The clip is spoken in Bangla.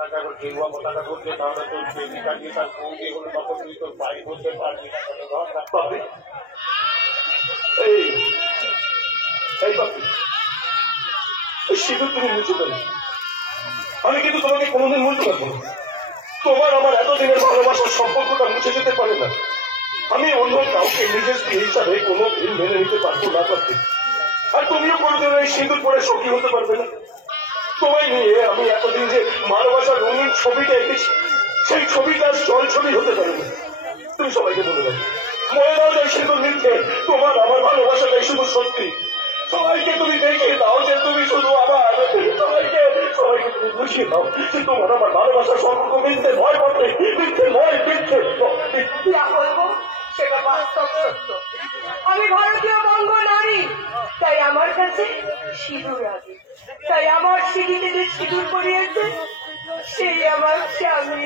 পতাকা গেরুয়া পতাকা ধরছে তাহলে তোর প্রেমিকা দিয়ে তার বউকে হলো তখন তুই তোর পায়ে ধরতে পারবি না পাপি এই এই পাপি সিঁদুর তুমি মুছে দেবে আমি কিন্তু তোমাকে কোনোদিন মুছতে পারবো না তোমার আমার এতদিনের ভালোবাসার সম্পর্কটা মুছে যেতে পারে না আমি অন্য কাউকে নিজের স্ত্রী হিসাবে কোনোদিন মেনে নিতে পারবো না পারবে আর তুমিও কোনোদিন এই সিঁদুর পরে সখী হতে পারবে না তোমায় নিয়ে আমি এতদিন যে ভালোবাসার রঙিন ছবিটা এঁকেছি সেই ছবিটা জল ছবি হতে পারে না তুমি সবাইকে বলে দাও মনে দাও যে সিঁদুর মিথ্যে তোমার আমার ভালোবাসাটাই শুধু সত্যি সবাইকে তুমি দেখে দাও যে তুমি শুধু আমার সবাইকে তুমি বুঝিয়ে দাও যে তোমার আমার ভালোবাসার সম্পর্ক মিথ্যে নয় বটে মিথ্যে নয় মিথ্যে বলবো সেটা বাস্তব সত্য আমি ভারতীয় বঙ্গ নারী তাই আমার কাছে সিঁদুর আগে তাই আমার সিঁড়িতে যে সিঁদুর পরিয়েছে সেই আমার স্বামী